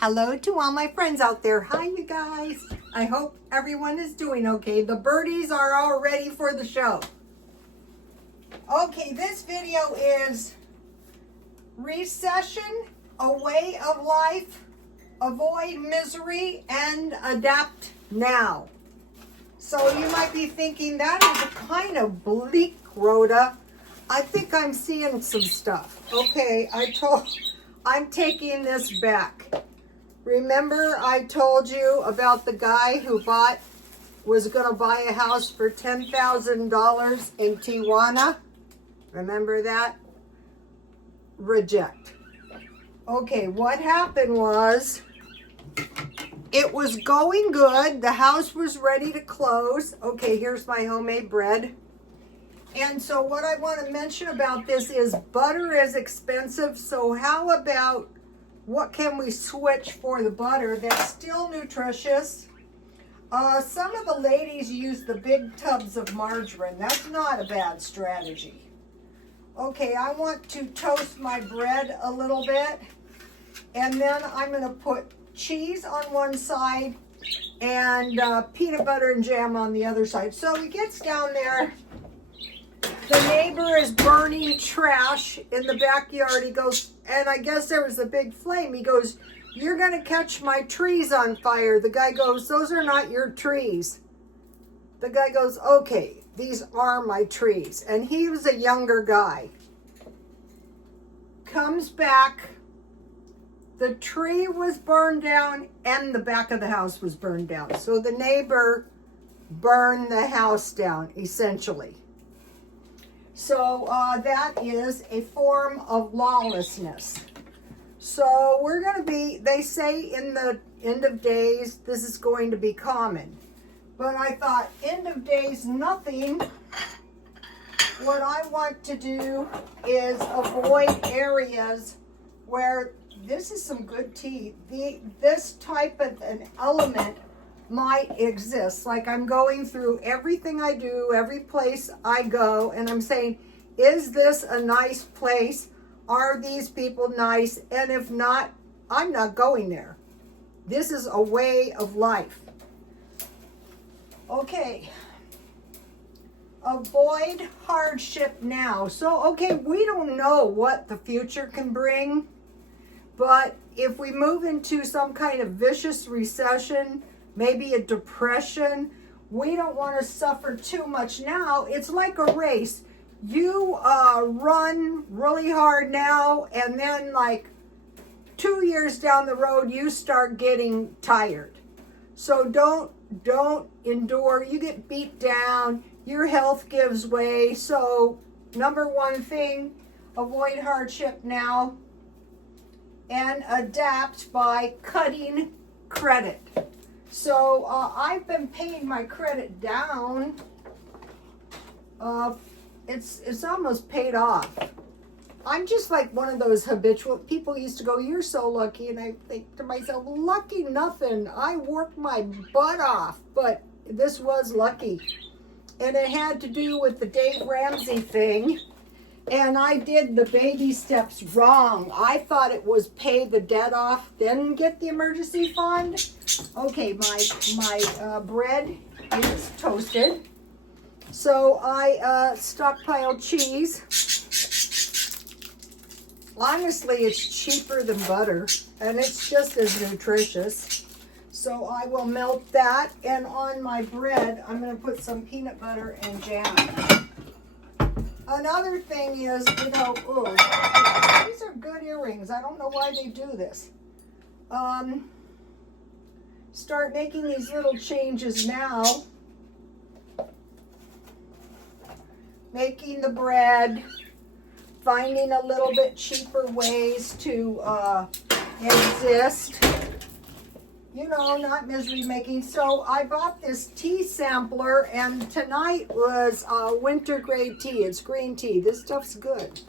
Hello to all my friends out there. Hi, you guys. I hope everyone is doing okay. The birdies are all ready for the show. Okay, this video is Recession, a way of life, avoid misery, and adapt now. So you might be thinking, that is a kind of bleak, Rhoda. I think I'm seeing some stuff. Okay, I'm taking this back. Remember I told you about the guy who was going to buy a house for $10,000 in Tijuana? Remember that? Reject. Okay, what happened was, it was going good. The house was ready to close. Okay, here's my homemade bread. And so what I want to mention about this is butter is expensive. So how about, what can we switch for the butter that's still nutritious? Some of the ladies use the big tubs of margarine. That's not a bad strategy. Okay, I want to toast my bread a little bit. And then I'm going to put cheese on one side and peanut butter and jam on the other side. So he gets down there. The neighbor is burning trash in the backyard. He goes, and I guess there was a big flame. He goes, "You're going to catch my trees on fire." The guy goes, "Those are not your trees." The guy goes, "Okay, these are my trees." And he was a younger guy. Comes back. The tree was burned down and the back of the house was burned down. So the neighbor burned the house down, essentially. So that is a form of lawlessness. So we're going to be, they say in the end of days, this is going to be common. But I thought, end of days, nothing. What I want to do is avoid areas where, this is some good tea, this type of an element might exist. Like, I'm going through everything I do, every place I go, and I'm saying, is this a nice place? Are these people nice? And if not, I'm not going there. This is a way of life. Okay. Avoid hardship now. So, okay, we don't know what the future can bring, but if we move into some kind of vicious recession, maybe a depression, we don't want to suffer too much now. It's like a race. You run really hard now, and then like 2 years down the road, you start getting tired. So don't endure. You get beat down. Your health gives way. So number one thing, avoid hardship now and adapt by cutting credit. So I've been paying my credit down. It's almost paid off. I'm just like one of those habitual people used to go, "You're so lucky," and I think to myself, lucky nothing. I worked my butt off, but this was lucky. And it had to do with the Dave Ramsey thing. And I did the baby steps wrong. I thought it was pay the debt off, then get the emergency fund. Okay, my bread is toasted. So I stockpiled cheese. Honestly, it's cheaper than butter, and it's just as nutritious. So I will melt that, and on my bread, I'm going to put some peanut butter and jam. Another thing is, these are good earrings. I don't know why they do this. Start making these little changes now. Making the bread, finding a little bit cheaper ways to exist. You know, not misery making. So I bought this tea sampler, and tonight was winter grade tea. It's green tea. This stuff's good.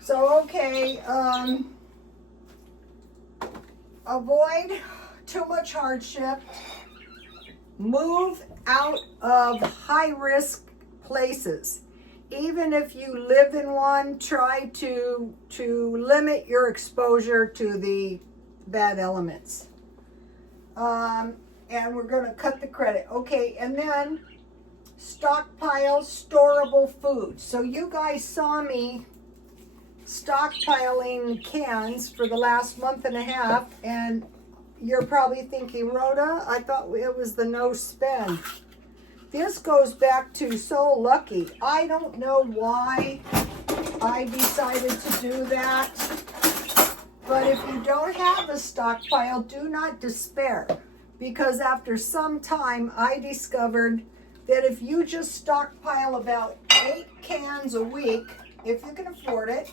So, okay, avoid too much hardship. Move out of high-risk places. Even if you live in one, try to limit your exposure to the bad elements. And we're going to cut the credit. Okay, and then stockpile storable food. So you guys saw me stockpiling cans for the last month and a half, and you're probably thinking, Rhoda, I thought it was the no spend. This goes back to so lucky. I don't know why I decided to do that, but if you don't have a stockpile, do not despair, because after some time I discovered that if you just stockpile about 8 cans a week, if you can afford it.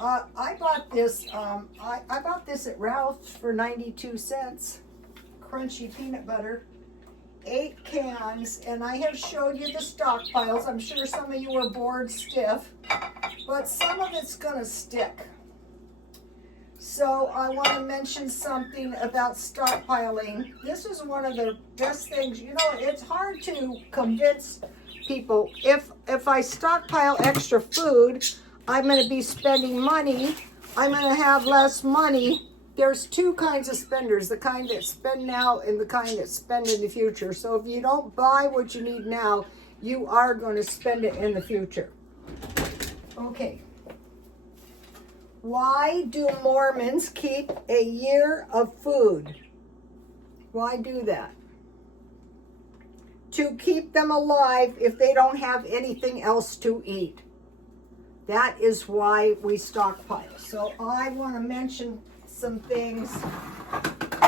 I bought this I bought this at Ralph's for 92 cents, crunchy peanut butter, 8 cans, and I have showed you the stockpiles. I'm sure some of you are bored stiff, but some of it's gonna stick. So I want to mention something about stockpiling. This is one of the best things. You know, it's hard to convince people. If I stockpile extra food, I'm going to be spending money. I'm going to have less money. There's 2 kinds of spenders, the kind that spend now and the kind that spend in the future. So if you don't buy what you need now, you are going to spend it in the future. Okay. Why do Mormons keep a year of food? Why do that? To keep them alive if they don't have anything else to eat. That is why we stockpile. So I want to mention some things.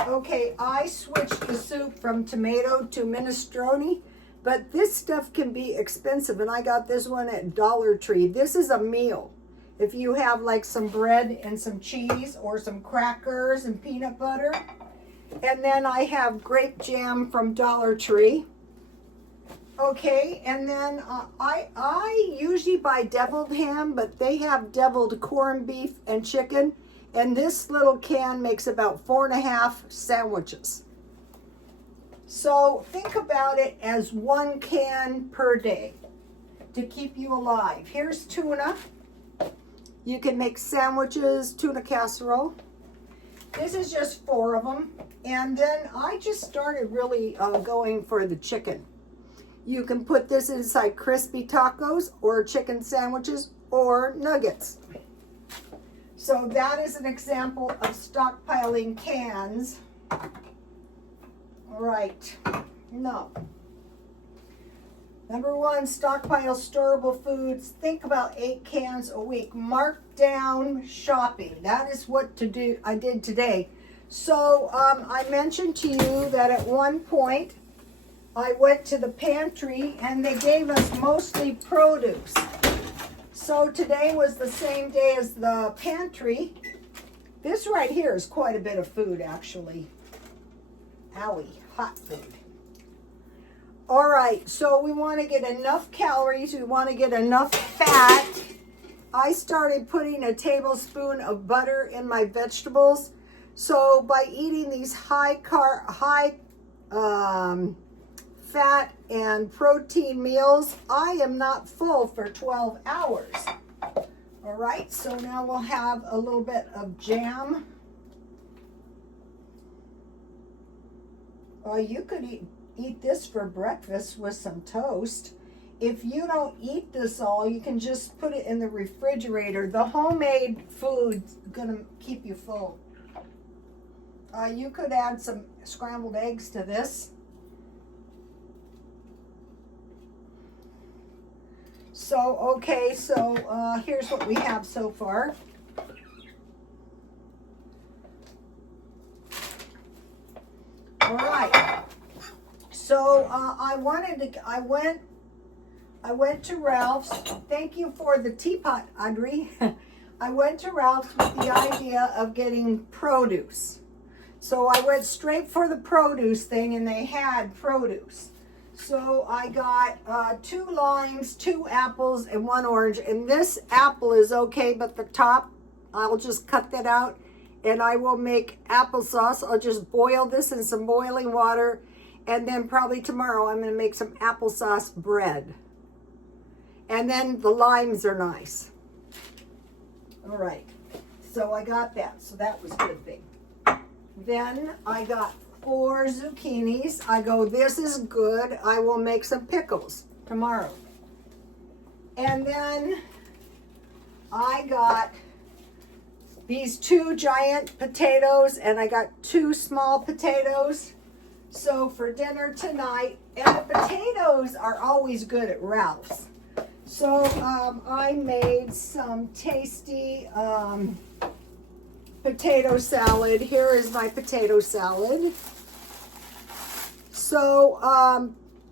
Okay, I switched the soup from tomato to minestrone, but this stuff can be expensive, and I got this one at Dollar Tree. This is a meal. If you have like some bread and some cheese or some crackers and peanut butter. And then I have grape jam from Dollar Tree. Okay, and then I usually buy deviled ham, but they have deviled corned beef and chicken. And this little can makes about 4.5 sandwiches. So think about it as 1 can per day to keep you alive. Here's tuna. You can make sandwiches, tuna casserole. This is just 4 of them. And then I just started really going for the chicken. You can put this inside crispy tacos or chicken sandwiches or nuggets. So that is an example of stockpiling cans. All right. No. Number 1, stockpile storable foods. Think about 8 cans a week. Mark down shopping. That is what to do. I did today. So I mentioned to you that at one point I went to the pantry and they gave us mostly produce. So today was the same day as the pantry. This right here is quite a bit of food, actually. Owie, hot food. All right, so we want to get enough calories. We want to get enough fat. I started putting a tablespoon of butter in my vegetables. So by eating these high fat and protein meals, I am not full for 12 hours. All right, so now we'll have a little bit of jam. Well, you could eat this for breakfast with some toast. If you don't eat this all, you can just put it in the refrigerator. The homemade food's gonna keep you full. You could add some scrambled eggs to this. So, okay, so here's what we have so far. All right. So I went to Ralph's. Thank you for the teapot, Audrey. I went to Ralph's with the idea of getting produce. So I went straight for the produce thing, and they had produce. So I got 2 limes, 2 apples, and 1 orange. And this apple is okay, but the top, I'll just cut that out, and I will make applesauce. I'll just boil this in some boiling water, and then probably tomorrow I'm going to make some applesauce bread. And then the limes are nice. All right. So I got that. So that was a good thing. Then I got 4 zucchinis. I go, this is good. I will make some pickles tomorrow. And then I got these 2 giant potatoes, and I got 2 small potatoes. So for dinner tonight, and the potatoes are always good at Ralph's. So I made some tasty potato salad. Here is my potato salad. So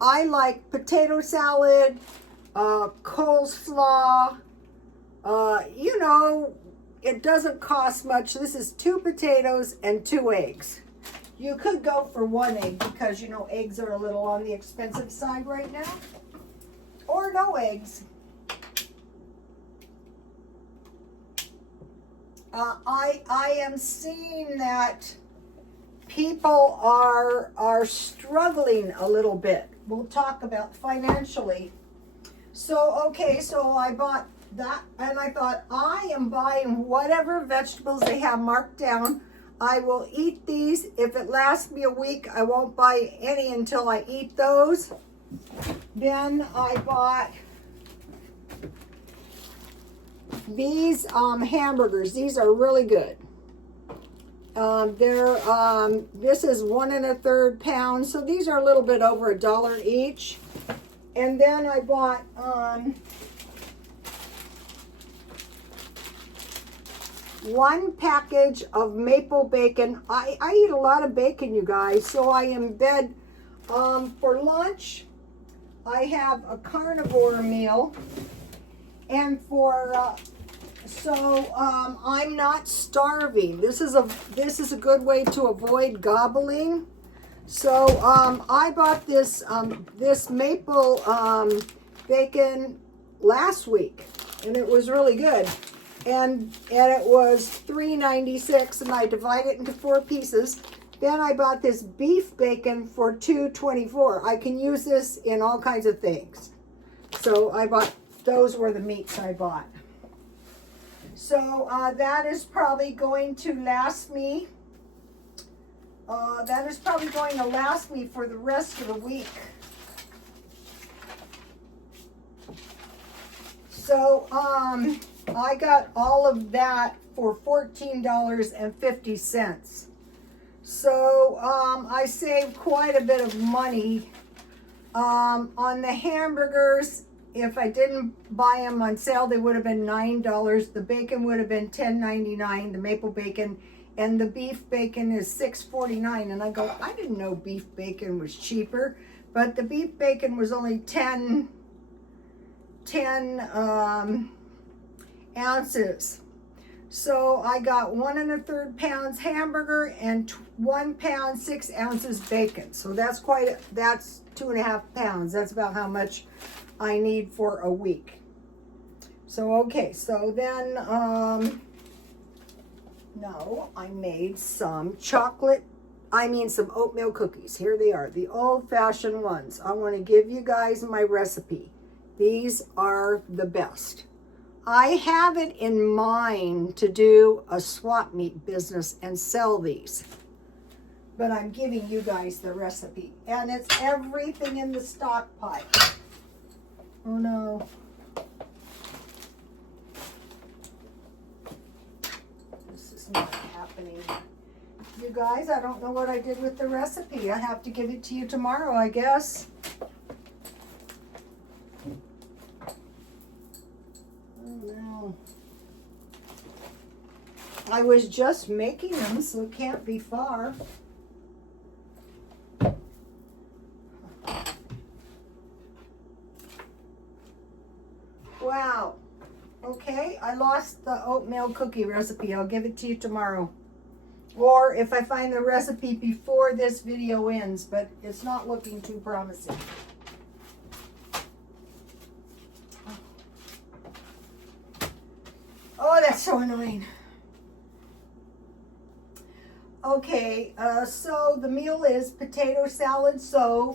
I like potato salad, coleslaw. You know, it doesn't cost much. This is 2 potatoes and 2 eggs. You could go for 1 egg because, you know, eggs are a little on the expensive side right now. Or no eggs. I am seeing that people are struggling a little bit. We'll talk about financially. So, okay, so I bought that, and I thought, I am buying whatever vegetables they have marked down. I will eat these. If it lasts me a week, I won't buy any until I eat those. Then I bought these hamburgers. These are really good. This is 1 1/3 pounds, so these are a little bit over $1 each. And then I bought one package of maple bacon. I eat a lot of bacon, you guys, so I embed for lunch. I have a carnivore meal, and for I'm not starving. This is a good way to avoid gobbling. So I bought this this maple bacon last week, and it was really good. And it was $3.96, and I divided it into 4 pieces. Then I bought this beef bacon for $2.24. I can use this in all kinds of things. So I bought, those were the meats I bought. So that is probably going to last me. That is probably going to last me for the rest of the week. So I got all of that for $14.50. So I saved quite a bit of money on the hamburgers. If I didn't buy them on sale, they would have been $9. The bacon would have been $10.99, the maple bacon, and the beef bacon is $6.49. And I go, I didn't know beef bacon was cheaper, but the beef bacon was only 10 ounces. So I got 1 1/3 pounds hamburger and 1 pound 6 ounces bacon. So that's that's 2.5 pounds. That's about how much I need for a week. So okay, so then no, I made some some oatmeal cookies. Here they are, the old-fashioned ones. I want to give you guys my recipe. These are the best. I have it in mind to do a swap meet business and sell these, but I'm giving you guys the recipe, and it's everything in the stockpile. Oh no. This is not happening. You guys, I don't know what I did with the recipe. I have to give it to you tomorrow, I guess. No. I was just making them, so it can't be far. Wow. Okay, I lost the oatmeal cookie recipe. I'll give it to you tomorrow. Or if I find the recipe before this video ends, but it's not looking too promising. Oh, that's so annoying. Okay, so the meal is potato salad,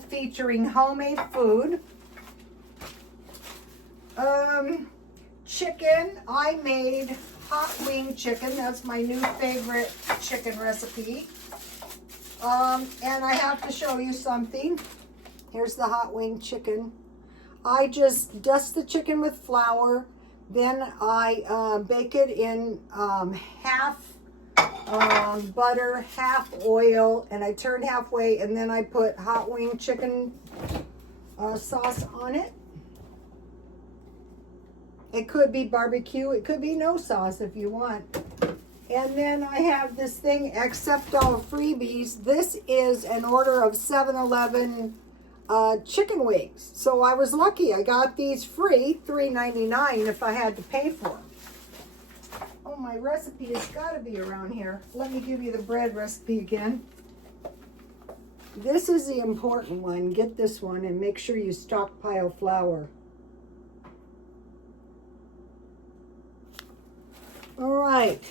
featuring homemade food. Chicken, I made hot wing chicken. That's my new favorite chicken recipe. And I have to show you something. Here's the hot wing chicken. I just dust the chicken with flour. Then I bake it in half butter, half oil, and I turn halfway, and then I put hot wing chicken sauce on it. It could be barbecue, it could be no sauce if you want. And then I have this thing, Accept All Freebies. This is an order of 7-Eleven chicken wings. So I was lucky, I got these free, $3.99 if I had to pay for them. Oh, my recipe has got to be around here. Let me give you the bread recipe again. This is the important one. Get this one and make sure you stockpile flour. All right.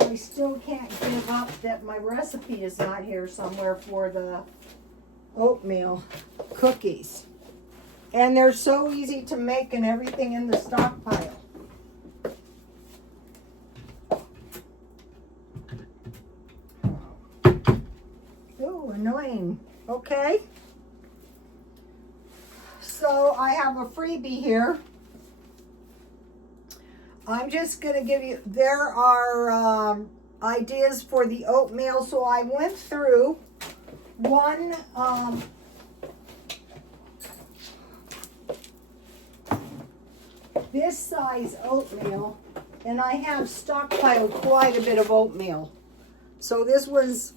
I still can't give up that my recipe is not here somewhere for the oatmeal cookies. And they're so easy to make and everything in the stockpile. Oh, annoying. Okay. So I have a freebie here. I'm just going to give you, there are ideas for the oatmeal. So I went through one this size oatmeal, and I have stockpiled quite a bit of oatmeal. So this was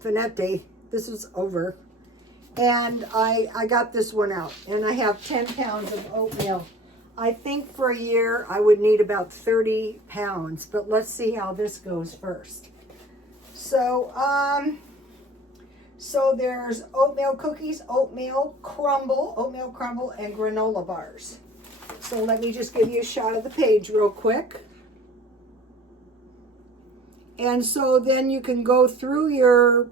Finette, this was over, and I got this one out, and I have 10 pounds of oatmeal. I think for a year I would need about 30 pounds, but let's see how this goes first. So, so there's oatmeal cookies, oatmeal crumble, and granola bars. So let me just give you a shot of the page real quick. And so then you can go through your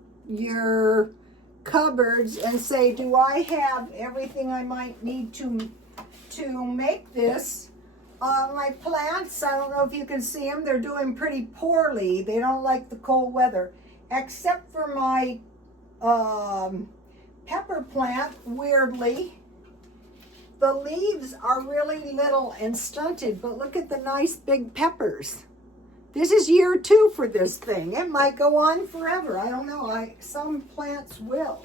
cupboards and say, do I have everything I might need to make this? My plants, I don't know if you can see them, they're doing pretty poorly. They don't like the cold weather. Except for my pepper plant, weirdly. The leaves are really little and stunted, but look at the nice big peppers. This is year 2 for this thing. It might go on forever. I don't know. Some plants will.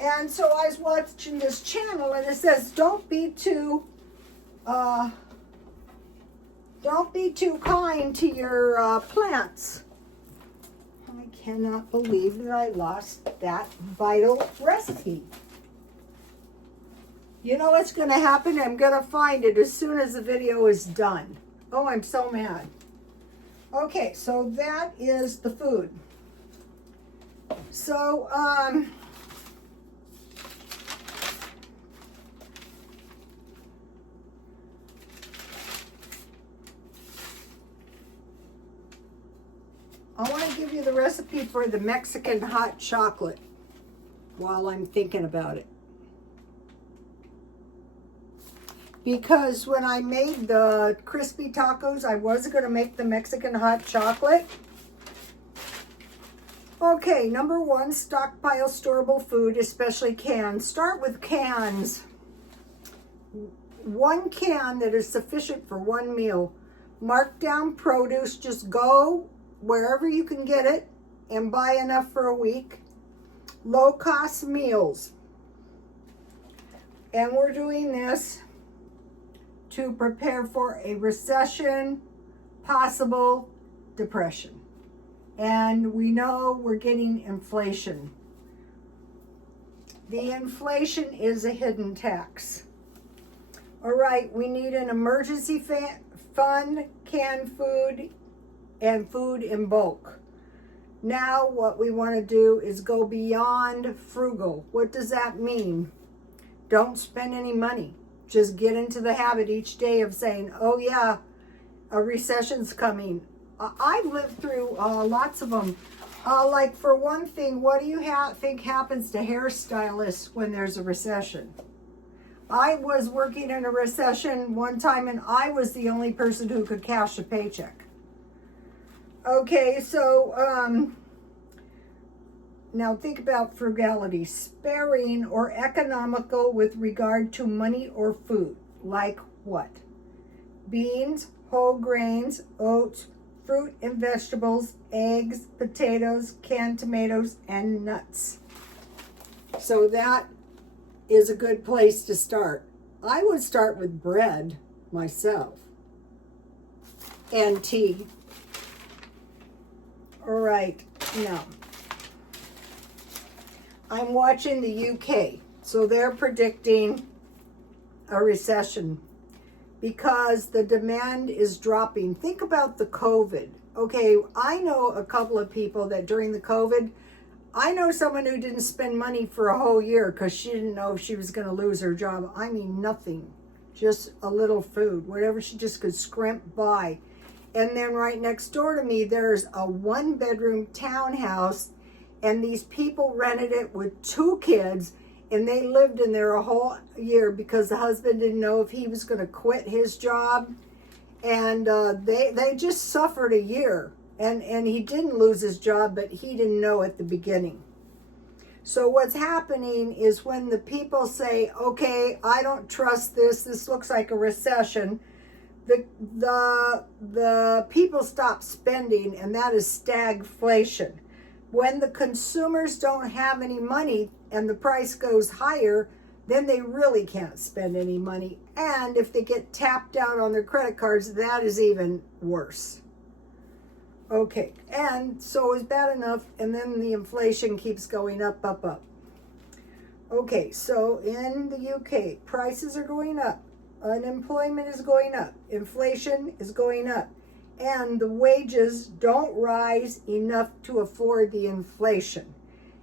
And so I was watching this channel, and it says, don't be too kind to your plants. I cannot believe that I lost that vital recipe. You know what's going to happen? I'm going to find it as soon as the video is done. Oh, I'm so mad. Okay, so that is the food. So, I want to give you the recipe for the Mexican hot chocolate while I'm thinking about it. Because when I made the crispy tacos, I was going to make the Mexican hot chocolate. Okay, number 1, stockpile storable food, especially cans. Start with cans. 1 can that is sufficient for 1 meal. Mark down produce. Just go wherever you can get it and buy enough for a week. Low-cost meals. And we're doing this to prepare for a recession, possible depression. And we know we're getting inflation. The inflation is a hidden tax. All right, we need an emergency fund, canned food, and food in bulk. Now what we want to do is go beyond frugal. What does that mean? Don't spend any money. Just get into the habit each day of saying, oh yeah, a recession's coming. I've lived through lots of them. Like for one thing, what do you think happens to hairstylists when there's a recession? I was working in a recession one time and I was the only person who could cash a paycheck. Okay, so now think about frugality. Sparing or economical with regard to money or food. Like what? Beans, whole grains, oats, fruit and vegetables, eggs, potatoes, canned tomatoes, and nuts. So that is a good place to start. I would start with bread myself and tea. All right, now I'm watching the UK. So they're predicting a recession because the demand is dropping. Think about the COVID. Okay, I know a couple of people that during the COVID, I know someone who didn't spend money for a whole year because she didn't know if she was going to lose her job. I mean, nothing, just a little food, whatever she just could scrimp by. And then right next door to me, there's a 1-bedroom townhouse, and these people rented it with 2 kids, and they lived in there a whole year because the husband didn't know if he was going to quit his job. And they just suffered a year. And he didn't lose his job, but he didn't know at the beginning. So what's happening is when the people say, okay, I don't trust this, this looks like a recession, the people stop spending, and that is stagflation. When the consumers don't have any money and the price goes higher, then they really can't spend any money. And if they get tapped out on their credit cards, that is even worse. Okay, and so it's bad enough, and then the inflation keeps going up, up, up. Okay, so in the UK, prices are going up, unemployment is going up, inflation is going up, and the wages don't rise enough to afford the inflation.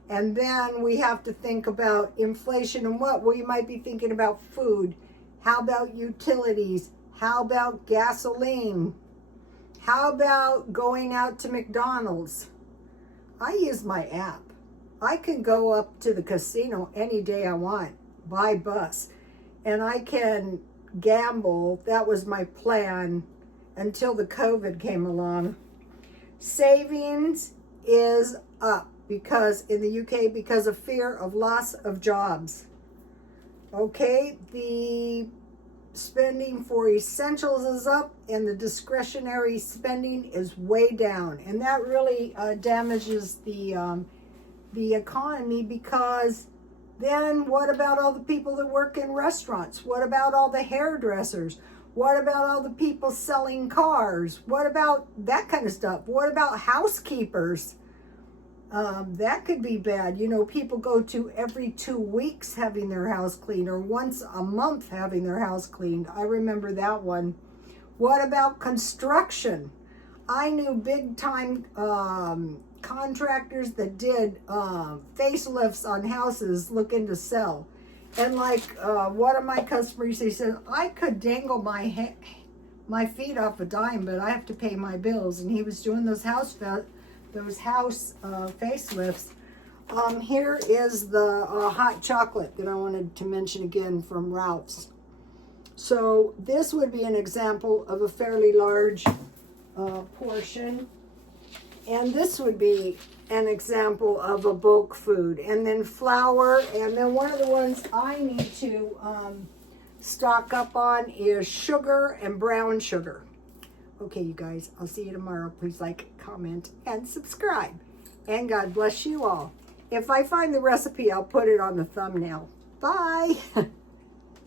And then we have to think about inflation and what? Well, you might be thinking about food. How about utilities? How about gasoline? How about going out to McDonald's? I use my app. I can go up to the casino any day I want by bus, and I can gamble. That was my plan until the COVID came along. Savings is up because in the UK, because of fear of loss of jobs. Okay, the spending for essentials is up and the discretionary spending is way down, and that really damages the economy, because then what about all the people that work in restaurants? What about all the hairdressers? What about all the people selling cars? What about that kind of stuff? What about housekeepers? That could be bad. You know, people go to every 2 weeks having their house cleaned, or once a month having their house cleaned. I remember that one. What about construction? I knew big time contractors that did facelifts on houses looking to sell. And like one of my customers, he said, I could dangle my feet off a dime, but I have to pay my bills. And he was doing those house facelifts. Here is the hot chocolate that I wanted to mention again from Ralph's. So this would be an example of a fairly large portion. And this would be an example of a bulk food. And then flour. And then one of the ones I need to stock up on is sugar and brown sugar. Okay, you guys, I'll see you tomorrow. Please like, comment, and subscribe. And God bless you all. If I find the recipe, I'll put it on the thumbnail. Bye.